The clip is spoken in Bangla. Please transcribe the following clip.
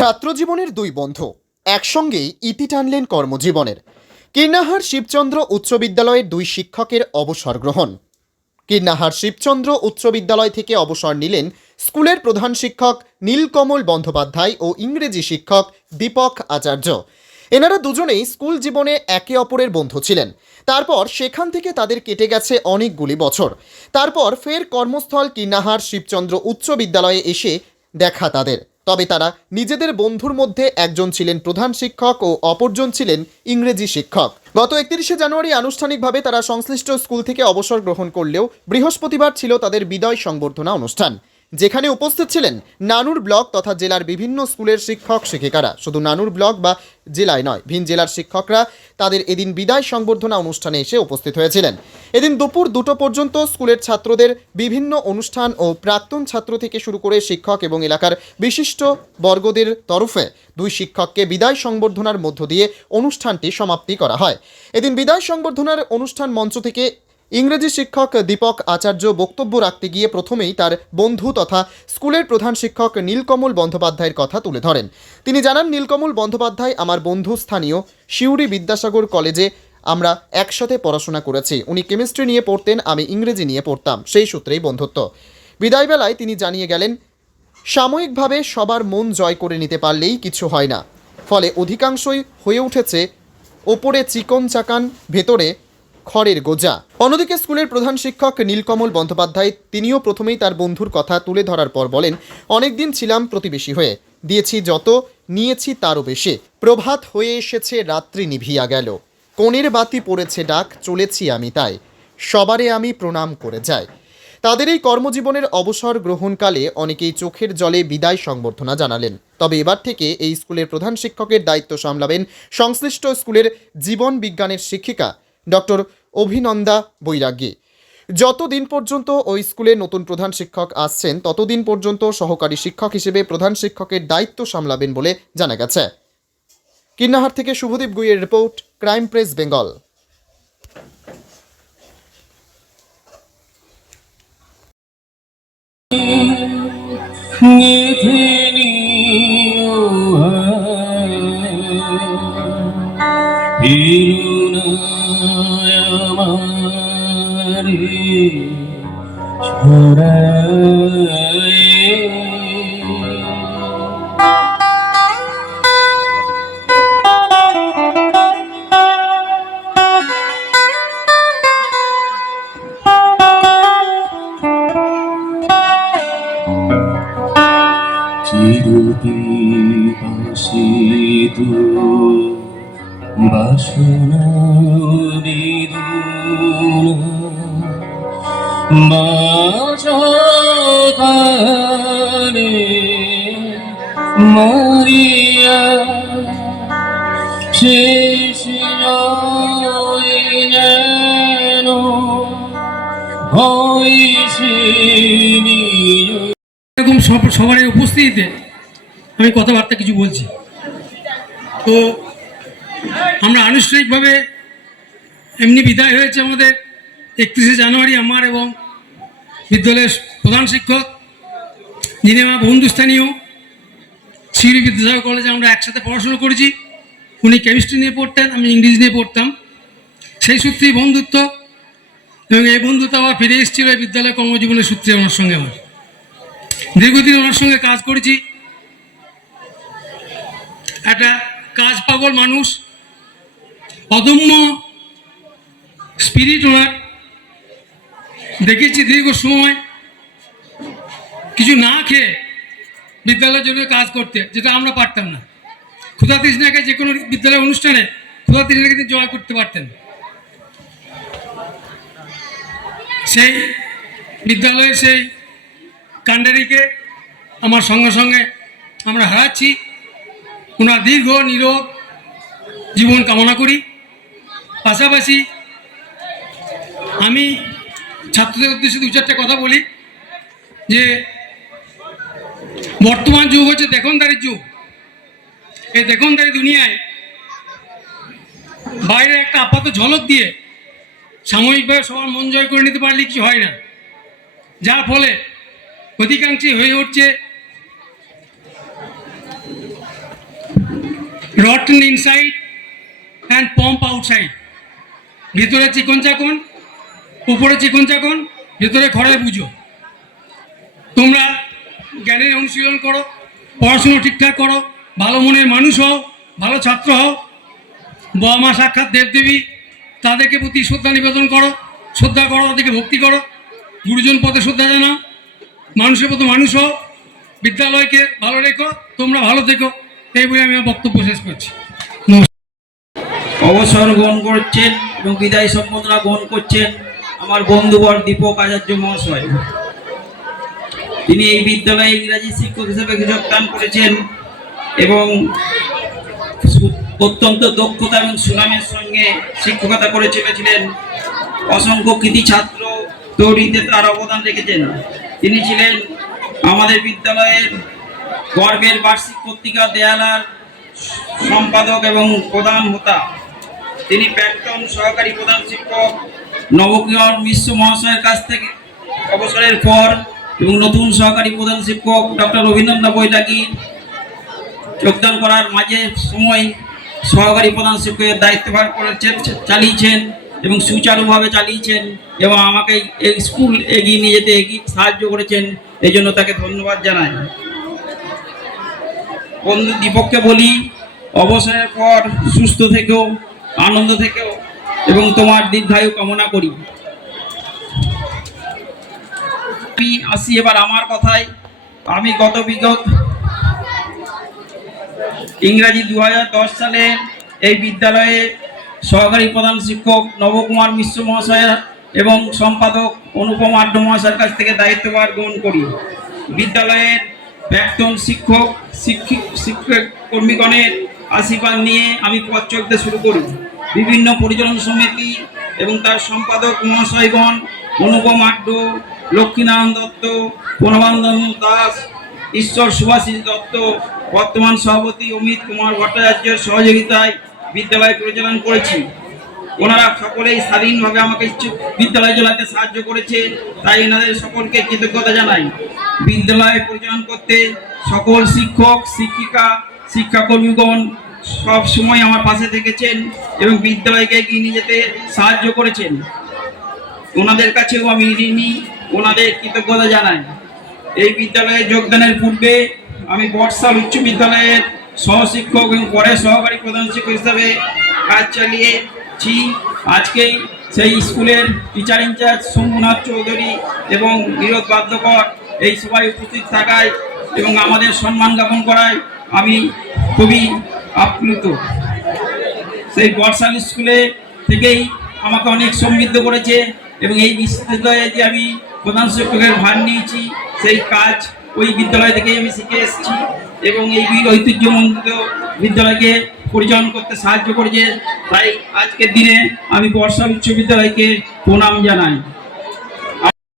ছাত্রজীবনের দুই বন্ধু একসঙ্গেই ইতি টানলেন কর্মজীবনের। কীর্ণাহার শিবচন্দ্র উচ্চ বিদ্যালয়ের দুই শিক্ষকের অবসর গ্রহণ। কীর্ণাহার শিবচন্দ্র উচ্চ বিদ্যালয় থেকে অবসর নিলেন স্কুলের প্রধান শিক্ষক নীলকমল বন্দ্যোপাধ্যায় ও ইংরেজি শিক্ষক দীপক আচার্য। এনারা দুজনেই স্কুল জীবনে একে অপরের বন্ধু ছিলেন। তারপর সেখান থেকে তাদের কেটে গেছে অনেকগুলি বছর। তারপর ফের কর্মস্থল কীর্ণাহার শিবচন্দ্র উচ্চ বিদ্যালয়ে এসে দেখা তাদের। তবে তারা নিজেদের বন্ধুর মধ্যে একজন ছিলেন প্রধান শিক্ষক ও অপরজন ছিলেন ইংরেজি শিক্ষক। গত 31শে জানুয়ারি আনুষ্ঠানিকভাবে তারা সংশ্লিষ্ট স্কুল থেকে অবসর গ্রহণ করলেও বৃহস্পতিবার ছিল তাদের বিদায় সংবর্ধনা অনুষ্ঠান, যেখানে উপস্থিত ছিলেন নানুর ব্লক তথা জেলার বিভিন্ন স্কুলের শিক্ষক শিক্ষিকারা। শুধু নানুর ব্লক বা জেলায় নয়, ভিন জেলার শিক্ষকরা তাদের এদিন বিদায় সংবর্ধনা অনুষ্ঠানে এসে উপস্থিত হয়েছিলেন। এদিন দুপুর 2টো পর্যন্ত স্কুলের ছাত্রদের বিভিন্ন অনুষ্ঠান ও প্রাক্তন ছাত্র থেকে শুরু করে শিক্ষক এবং এলাকার বিশিষ্ট বর্গদের তরফে দুই শিক্ষককে বিদায় সংবর্ধনার মধ্য দিয়ে অনুষ্ঠানটি সমাপ্তি করা হয়। এদিন বিদায় সংবর্ধনার অনুষ্ঠান মঞ্চ থেকে ইংরেজি শিক্ষক দীপক আচার্য বক্তব্য রাখতে গিয়ে প্রথমেই তার বন্ধু তথা স্কুলের প্রধান শিক্ষক নীলকমল বন্দ্যোপাধ্যায়ের কথা তুলে ধরেন। তিনি জানান, নীলকমল বন্দ্যোপাধ্যায় আমার বন্ধু, স্থানীয় সিউড়ি বিদ্যাসাগর কলেজে আমরা একসাথে পড়াশোনা করেছি। উনি কেমিস্ট্রি নিয়ে পড়তেন, আমি ইংরেজি নিয়ে পড়তাম, সেই সূত্রেই বন্ধুত্ব। বিদায়বেলায় তিনি জানিয়ে গেলেন, সাময়িকভাবে সবার মন জয় করে নিতে পারলেই কিছু হয় না, ফলে অধিকাংশই হয়ে উঠেছে ওপরে চিকন চাকান, ভেতরে খড়ের গোজা। অন্যদিকে স্কুলের প্রধান শিক্ষক নীলকমল বন্দ্যোপাধ্যায় তিনিও প্রথমেই তার বন্ধুর কথা তুলে ধরার পর বলেন, অনেকদিন ছিলাম প্রতিবেশী হয়ে, দিয়েছি যত, নিয়েছি তারও বেশি। প্রভাত হয়ে এসেছে, রাত্রি নিভিয়া গেল, কোণের বাতি পড়েছে ডাক, চলেছি আমি তাই, সবারে আমি প্রণাম করে যাই। তাদের এই কর্মজীবনের অবসর গ্রহণকালে অনেকেই চোখের জলে বিদায় সংবর্ধনা জানালেন। তবে এবার থেকে এই স্কুলের প্রধান শিক্ষকের দায়িত্ব সামলাবেন সংশ্লিষ্ট স্কুলের জীবন বিজ্ঞানের শিক্ষিকা ডক্টর অভিনন্দা বৈরাগী। যতদিন পর্যন্ত ওই স্কুলে নতুন প্রধান শিক্ষক আসছেন ততদিন পর্যন্ত সহকারী শিক্ষক হিসেবে প্রধান শিক্ষকের দায়িত্ব সামলাবেন বলে জানা গেছে। কীর্ণাহার থেকে শুভদীপ গুইয়ের রিপোর্ট, ক্রাইম প্রেস বেঙ্গল। চিরদিবাসিত বাসনা বিদুর বাচকারে মারিয়া শেষ যেন হইছে এরকম সবার উপস্থিতিতে আমি কথাবার্তা কিছু বলছি। তো আমরা আনুষ্ঠানিকভাবে এমনি বিদায় হয়েছে আমাদের 31শে জানুয়ারি আমার এবং বিদ্যালয়ের প্রধান শিক্ষক, যিনি আমার বন্ধুস্থানীয়, সিউড়ি বিদ্যাসাগর কলেজে আমরা একসাথে পড়াশুনো করেছি। উনি কেমিস্ট্রি নিয়ে পড়তেন, আমি ইংরেজি নিয়ে পড়তাম, সেই সূত্রেই বন্ধুত্ব। এবং এই বন্ধুত্ব আবার ফিরে এসেছিল এই বিদ্যালয় কর্মজীবনের সূত্রে। ওনার সঙ্গে আমার দীর্ঘদিন ওনার সঙ্গে কাজ করেছি। একটা কাজ পাগল মানুষ, অদম্য স্পিরিট ওনার। দেখেছি দীর্ঘ সময় কিছু না খেয়ে বিদ্যালয়ের জন্য কাজ করতে, যেটা আমরা পারতাম না। ক্ষুধা তৃষ্ণাকে যে কোনো বিদ্যালয়ের অনুষ্ঠানে ক্ষুধা তৃষ্ণাকে তিনি জয় করতে পারতেন। সেই বিদ্যালয়ের সেই কাণ্ডারিকে আমার সঙ্গে সঙ্গে আমরা হারাচ্ছি। ওনার দীর্ঘ নীরব জীবন কামনা করি। পাশাপাশি আমি ছাত্রদের উদ্দেশ্যে 2-4টা কথা বলি যে বর্তমান যুগ হচ্ছে দেখনদারির যুগ। এই দেখনদারি দুনিয়ায় বাইরে একটা আপাত ঝলক দিয়ে সাময়িকভাবে সবার মন জয় করে নিতে পারলে কিছু হয় না, যার ফলে অধিকাংশই হয়ে উঠছে rotten inside and pomp outside. ভিতরে চিকন চাকন, উপরে চিকন চাকন, ভিতরে খড়ের পুজো। তোমরা জ্ঞানের অনুশীলন করো, পড়াশুনো ঠিকঠাক করো, ভালো মনের মানুষ হও, ভালো ছাত্র হও। বাবা মা সাক্ষাৎ দেবদেবী, তাদেরকে প্রতি শ্রদ্ধা নিবেদন করো, শ্রদ্ধা করো, তাদেরকে ভক্তি করো, গুরুজন পথে শ্রদ্ধা জানাও, মানুষের মতো মানুষ হও, বিদ্যালয়কে ভালো রেখো, তোমরা ভালো থেকো। এই বলে আমি আমার বক্তব্য শেষ করছি। অবসর গ্রহণ করছেন এবং বিদায় সম্বোধনা গ্রহণ করছেন আমার বন্ধুবর দীপক আচার্য মহাশয়। তিনি এই বিদ্যালয়ে ইংরাজি শিক্ষক হিসেবে যোগদান করেছেন এবং অত্যন্ত দক্ষতা এবং সুনামের সঙ্গে শিক্ষকতা করে চলেছিলেন। অসংখ্য কৃতি ছাত্র তৈরিতে তার অবদান রেখেছেন। তিনি ছিলেন আমাদের বিদ্যালয়ের গর্বের বার্ষিক পত্রিকা দেয়ালার সম্পাদক এবং প্রধান হোতা। তিনি প্রাক্তন সহকারী প্রধান শিক্ষক নবকিশোর মিশ্র মহাশয়ের কাছ থেকে অবসরের পর এবং নতুন সহকারী প্রধান শিক্ষক ডক্টর অভিনন্দন বৈরাগী যোগদান করার মাঝে সময় সহকারী প্রধান শিক্ষকের দায়িত্বভার করেছেন, চালিয়েছেন এবং সুচারুভাবে চালিয়েছেন এবং আমাকে এই স্কুল এগিয়ে নিয়ে যেতে সাহায্য করেছেন। এই জন্য তাকে ধন্যবাদ জানাই। বন্ধু দীপককে বলি, অবসরের পর সুস্থ থেকেও, আনন্দ থেকেও এবং তোমার দীর্ঘায়ু কামনা করি। আমি আসি এবার আমার কথায়। আমি গত বিগত ইংরাজি 2010 সালে এই বিদ্যালয়ে সহকারী প্রধান শিক্ষক নবকুমার মিশ্র মহাশয়ের এবং সম্পাদক অনুপম আড্ড মহাশয়ের কাছ থেকে দায়িত্বভার গ্রহণ করি। বিদ্যালয়ের প্রাক্তন শিক্ষক কর্মীগণের আশীর্বাদ নিয়ে আমি পথ চলতে শুরু করি। বিভিন্ন পরিচালনা সমিতি এবং তার সম্পাদক মহাশয়গণ অনুপম আড্ড, লক্ষ্মীনারায়ণ দত্ত, প্রণবানন্দ দাস, ঈশ্বর সুভাষিস দত্ত, বর্তমান সভাপতি অমিত কুমার ভট্টাচার্যের সহযোগিতায় বিদ্যালয় পরিচালনা করেছি। ওনারা সকলেই স্বাধীনভাবে আমাকে বিদ্যালয় চালাতে সাহায্য করেছে, তাই এনাদের সকলকে কৃতজ্ঞতা জানাই। বিদ্যালয় পরিচালনা করতে সকল শিক্ষক, শিক্ষিকা, শিক্ষাকর্মীগণ সব সময় আমার পাশে থেকেছেন এবং বিদ্যালয়কে এগিয়ে নিয়ে যেতে সাহায্য করেছেন। ওনাদের কাছেও আমি ঋণী, ওনাদের কৃতজ্ঞতা জানাই। এই বিদ্যালয়ে যোগদানের পূর্বে আমি বর্ষাল উচ্চ বিদ্যালয়ের সহশিক্ষক এবং পরে সহকারী প্রধান শিক্ষক হিসাবে কাজ চালিয়েছি। আজকেই সেই স্কুলের টিচার ইনচার্জ শম্ভুনাথ চৌধুরী এবং বিরোধ বাদ্যকর এই সভায় উপস্থিত থাকায় এবং আমাদের সম্মান জ্ঞাপন করায় আমি খুবই আপ্লুত। সেই বর্ষাল স্কুলে থেকেই আমাকে অনেক সমৃদ্ধ করেছে এবং এই বিদ্যালয়ে যে আমি প্রধান শিক্ষকের ভার নিয়েছি, সেই কাজ ওই বিদ্যালয় থেকেই আমি শিখে এসেছি এবং এই ঐতিহ্যমণ্ডিত বিদ্যালয়কে পরিচালনা করতে সাহায্য করেছে। তাই আজকের দিনে আমি বর্ষাল উচ্চ বিদ্যালয়কে প্রণাম জানাই।